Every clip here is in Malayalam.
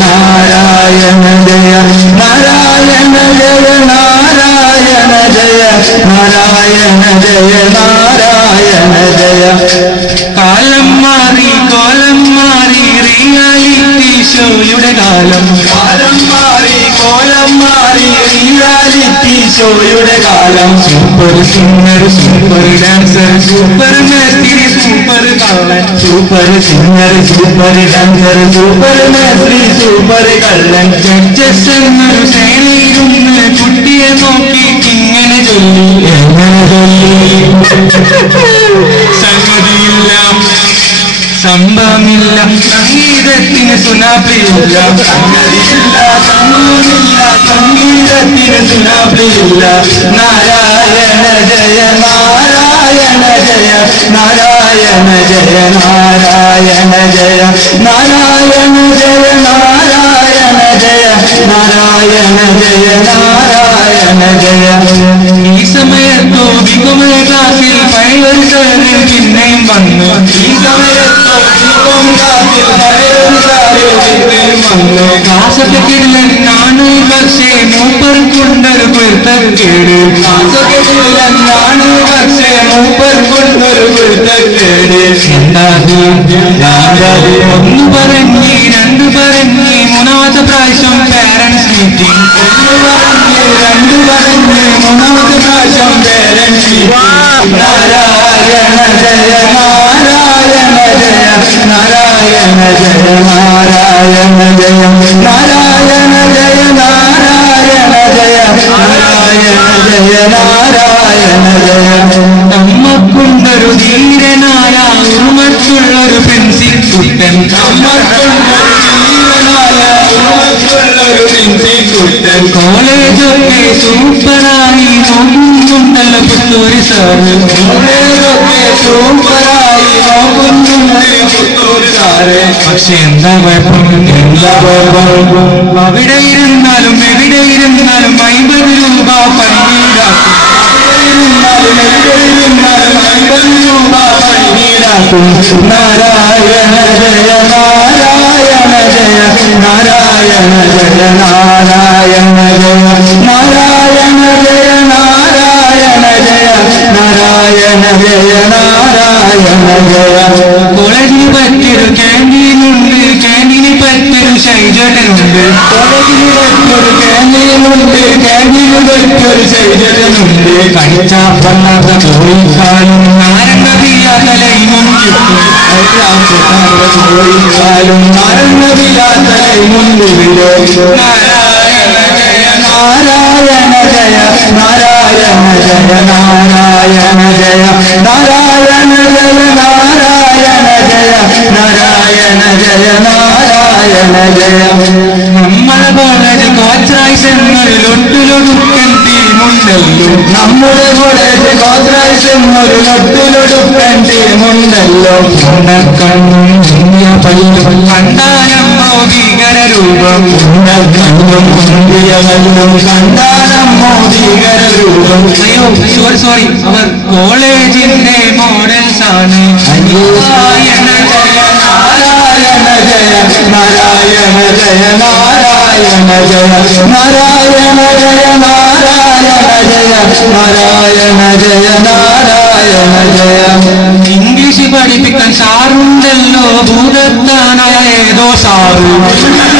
നാരായണ ജയ നാരായണ ജയ നാരായണ ജയ നാരായണ ജയ നാരായണ ജയ കാലം മാറി കോലം മാറി റിയാലിറ്റി ഷോയുടെ കാലം മാറി കോലം മാറി റിയാലിറ്റി ഷോയുടെ കാലം super singer super dancer super മേസ്ത്രി സൂപ്പർ കള്ളൻ super singer super dancer super മേസ്ത്രി സൂപ്പർ കള്ളൻ ജഡ്ജസ് എന്നൊരു സേനയിരുന്ന് കുട്ടിയെ നോക്കി ഇങ്ങനെ ചൊല്ലി സംഗതിയില്ല സംഭവമില്ല സംഗീതത്തിന് സുനാപ്രിയില്ല സംഗതിയില്ല സംഭവമില്ല സംഗീതത്തിന് സുനാപ്രിയില്ല നാരായണ ജയ നാരായണ ജയ നാരായണ ജയ നാരായണ ജയ നാരായണ ജയ നാരായണ ജയ നാരായണ ജയ നാരായണ ജയ ഈ സമയത്തോ വികുമ ക്ലാസ്സിൽ പഴയൊരു സാറ് പിന്നെയും വന്നു ഈ സമയത്തോ വികും ക്ലാസ്സിൽ പഴയൊരു സാറ് പിന്നെയും വന്നു ക്ലാസ്സൊക്കെ കിടലനാണ് പക്ഷേ മൂപ്പർക്കൊണ്ടൊരു പൊരുത്തക്കേട് ക്ലാസ്സൊക്കെ കിടലനാണ് പക്ഷേ മൂപ്പർക്കൊണ്ടൊരു പൊരുത്തക്കേട് എന്താത് ഒന്ന് പറഞ്ഞ് രണ്ട് പറഞ്ഞ് മൂന്നാമത്തെ പ്രാവശ്യം പാരന്റ്സ് മീറ്റിംഗ് ഒന്ന് പറഞ്ഞ് രണ്ട് പറഞ്ഞ് മൂന്നാമത്തെ പ്രാവശ്യം പാരന്റ്സ് മീറ്റിംഗ് നാരായണ ജയ നാരായണ ജയ നാരായണ ജയ നാരായണ ജയ നാരായണ ജയ നാരായണ ജയ നാരായണ ജയ നാരായണ ജയ നമ്മക്കൊണ്ടൊരു ധീരനായ ഉറുമത്തുള്ളൊരു പെൻസിൽ കുട്ടൻ നമ്മക്കൊണ്ടൊരു ധീരനായ ഉറുമത്തുള്ളൊരു പെൻസിൽ കുട്ടൻ കോളേജൊക്കെ സൂപ്പറായി നോക്കുന്നുണ്ടല്ലോ പുത്തൂരി സാറ് കോളേജൊക്കെ സൂപ്പറായി നോക്കുന്നുണ്ടല്ലോ പുത്തൂരി സാറ് പക്ഷെ എന്താ കുഴപ്പം എന്താ കുഴപ്പം അവിടെ ഇരുന്നാലും എവിടെ ഇരുന്നാലും 50 രൂപ പണിയിടാക്കും നാരായണ ജയ നാരായണ ജയ നാരായണ ജയ നാരായണ ജയ നാരായണ ജയ നാരായണ ജയ നാരായണ ജയ നാരായണ ജയ കോളേജിന് പറ്റിയൊരു ക്യാൻറ്റീനുണ്ട് ക്യാൻറ്റീനിൽ പറ്റിയൊരു ഷൈജേട്ടനുണ്ട് കോളേജിന് പറ്റിയൊരു ക്യാൻറ്റീനുണ്ട് ക്യാൻറ്റീനിൽ പറ്റിയൊരു ഷൈജേട്ടനുണ്ട് കഴിച്ച പണ്ണാത്ത കോഴിക്കാലും നാരങ്ങറിയാത്ത ലൈമും കിട്ടും കോഴിക്കാലും നാരങ്ങറിയാത്ത ലൈമും കിട്ടും നാരായണ ജയ നാരായണ ജയ നാരായണ ജയ നാരായണ ജയ നാരായണ ജയ നാരായണ ജയ നാരായണ ജയ നാരായണ ജയ നമ്മളെ കോളേജ് കോച്ച്റൈസ് എന്നൊരു ലൊട്ടിലൊടുക്കൻ ടീമുണ്ടല്ലോ നമ്മുടെ കോളേജ് കോച്ച്റൈസ് എന്നൊരു ലൊട്ടിലൊടുക്കൻ ടീമുണ്ടല്ലോ കണ്ണും ഇന്ത്യ പയ്യും കണ്ടാലമ്മോ ഭീകര രൂപം കണ്ണും ഇന്ത്യ പയ്യും കണ്ടാലമ്മോ ഭീകര രൂപം അയ്യോ സോറി അവർ കോളേജിന്റെ മോഡൽസ് ആണ് നാരായണ ജയ നാരായണ ജയ നാരായണ ജയ നാരായണ ജയ നാരായണ ജയ നാരായണ ജയ നാരായണ ജയ നാരായണ ജയ ഇംഗ്ലീഷ് പഠിപ്പിക്കാൻ സാറുണ്ടല്ലോ ഭൂതത്താനായ ഏതോ സാറ്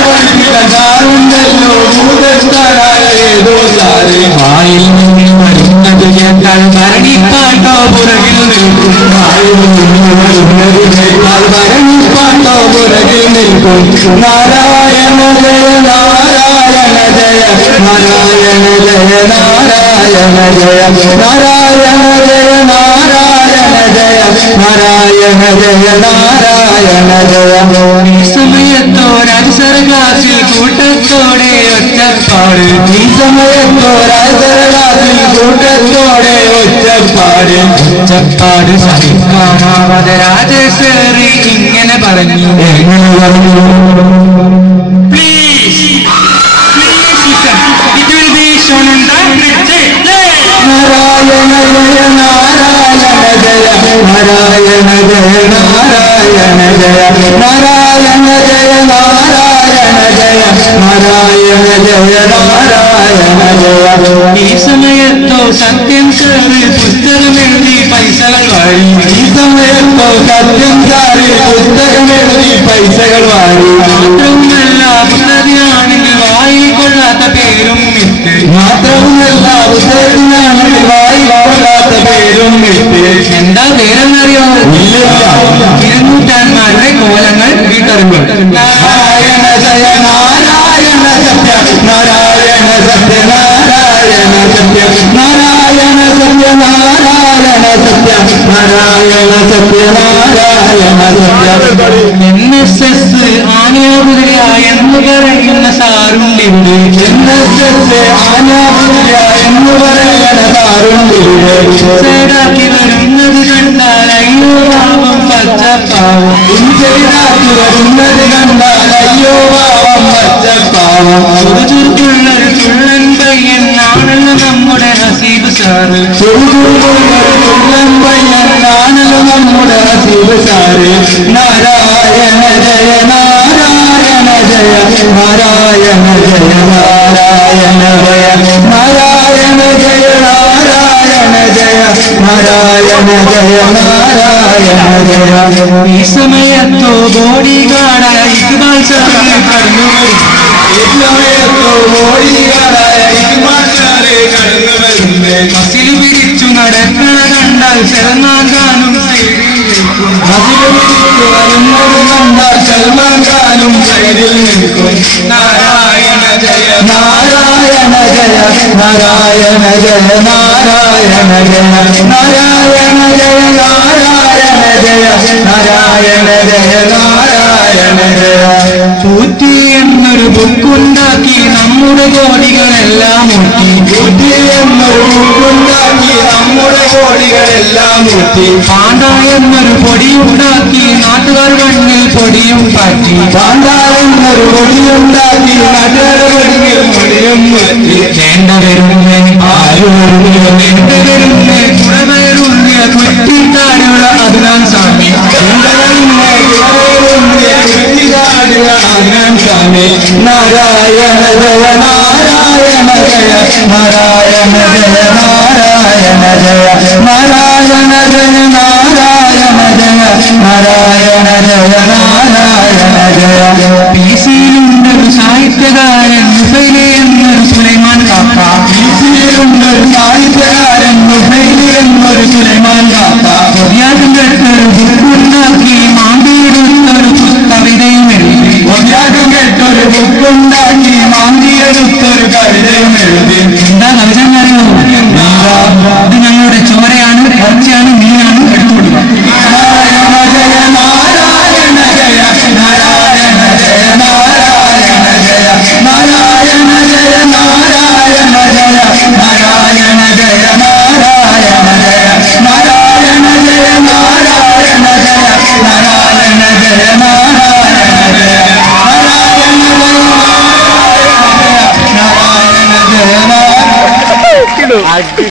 പഠിപ്പിക്കാൻ സാറുണ്ടല്ലോ ഭൂതത്താനായ ഏതോ സാറ് വായിൽ നിന്ന് വരുന്നത് കേട്ടാൽ ഭരണിപ്പാട്ടോ പുറകിൽ നിൽക്കും വായിൽ നിന്ന് വരുന്നത് കേട്ടാൽ ഭരണിപ്പാട്ടോ പുറകിൽ നിൽക്കും നാരായണ ജയ നാരായണ ജയ നാരായണ ജയ നാരായണ ജയ നാരായണ ജയ നാരായണ ജയ നാരായണ ജയ നാരായണ ജയ ഈ സമയത്തോ രാജസര ക്ലാസ്സിൽ കൂട്ടത്തോടെ ഒറ്റപ്പാട് ഈ സമയത്തോ രാജസര ക്ലാസ്സിൽ കൂട്ടത്തോടെ ഒറ്റപ്പാട് ഒറ്റപ്പാട് സഹിക്കാനാവാതെ രാജസേറി ഇങ്ങനെ പറഞ്ഞു എങ്ങനെ പറഞ്ഞു please it will be shown on the projector Narayana Jaya Narayana Jaya Narayana Jaya Narayana Jaya Narayana Jaya Narayana Jaya Jaya Narayana Jaya. ഈ സമയത്തോ സത്യം സാറ് പുസ്തകമെഴുതി പൈസകൾ വാരി. ഈ സമയത്തോ സത്യം സാറ് പുസ്തകമെഴുതി പൈസകൾ വാരി. മാത്രവുമല്ല പുസ്തകത്തിനാണെങ്കിൽ വായിക്കൊള്ളാത്ത പേരും ഇട്ട്. മാത്രവുമല്ല പുസ്തകത്തിനാണെങ്കിൽ വായിക്കൊള്ളാത്ത പേരും ഇട്ട്. എന്താ പേരെന്നറിയോ? 200 കോലങ്ങൾ വീട്ടറിവ്. നാരായണ ജയ നാരായണ സത്യ നാരായണ സത്യ നാരായണ സത്യ നാരായണ സത്യ നാരായണ സത്യ നാരായണ സത്യ നാരായണ സത്യ. NSS ആനയാകുതിര എന്ന് പറയുന്ന സാറുണ്ടിവിടെ. NSS ആനയാകുതിര എന്ന് പറയുന്ന സാറുണ്ടിവിടെ. സേടാക്കി വരുന്നത് കണ്ടാൽ അയ്യോ പാവം പച്ചപ്പാവം. സേടാക്കി വരുന്നത് കണ്ടാൽ അയ്യോ പാവം പച്ചപ്പാവം. ചുറുചുറുക്കുള്ളൊരു ചുള്ളൻ പയ്യനാണല്ലോ നമ്മുടെ ഹസീബ് സാറ്. ചുറുചുറുക്കുള്ളൊരു ചുള്ളൻ പയ്യനാണല്ലോ നമ്മുടെ ഹസീബ് സാറ്. നാരായണ ജയ നാരായണ ജയ നാരായണ ജയ നാരായണ ജയ നാരായണ ജയ നാരായണ ജയ നാരായണ ജയ നാരായണ ജയ. ഈ സമയത്തോ ബോഡി ഗാർഡായ ഇക്ബാൽ സാറ് കടന്നു വരും. ഈ സമയത്തോ ബോഡി ഗാർഡായ ഇക്ബാൽ സാറ് കടന്നു വരുന്നേ. മസിൽ പിരിച്ചു നടക്കണ കണ്ടാൽ സൽമാൻ ഖാനും സൈഡിൽ നിൽക്കും. മസിൽ പിരിച്ചു വരുന്നത് കണ്ടാൽ സൽമാൻ ഖാനും സൈഡിൽ നിൽക്കും. നാരായണ ജയ നാരായണ ജയ നാരായണ ജയ നാരായണ ജയ നാരായണ ജയ നാരായണ ജയ നാരായണ ജയ നാരായണ ജയ. പൂറ്റി എന്നൊരു ബുക്കുണ്ടാക്കി നമ്മുടെ കോടികളെല്ലാം ഊറ്റി. പൂറ്റി എന്നൊരു ബുക്കുണ്ടാക്കി നമ്മുടെ കോടികളെല്ലാം ഊറ്റി. പാണ്ട എന്നൊരു പൊടിയുണ്ടാക്കി നാട്ടുകാർ മണ്ണിൽ പൊടിയും കാറ്റി. പാണ്ട എന്നൊരു പൊടിയുണ്ടാക്കി നാട്ടുകാർ മണ്ണിൽ പൊടിയും മാറ്റി. വേണ്ട വരുന്നേ ആരുണ്ട് വേണ്ട വരുന്നേ കുടവയറുള്ളിയ കുറ്റിക്കാടുള്ള അതിനാൻ സ്വാമി. നാരായണ ജയ നാരായണ ജയ നാരായണ ജയ നാരായണ ജയ നാരായണ ജയ നാരായണ ജയ നാരായണ ജയ നാരായണ ജയ. PC-യിലുണ്ടൊരു സാഹിത്യകാരൻ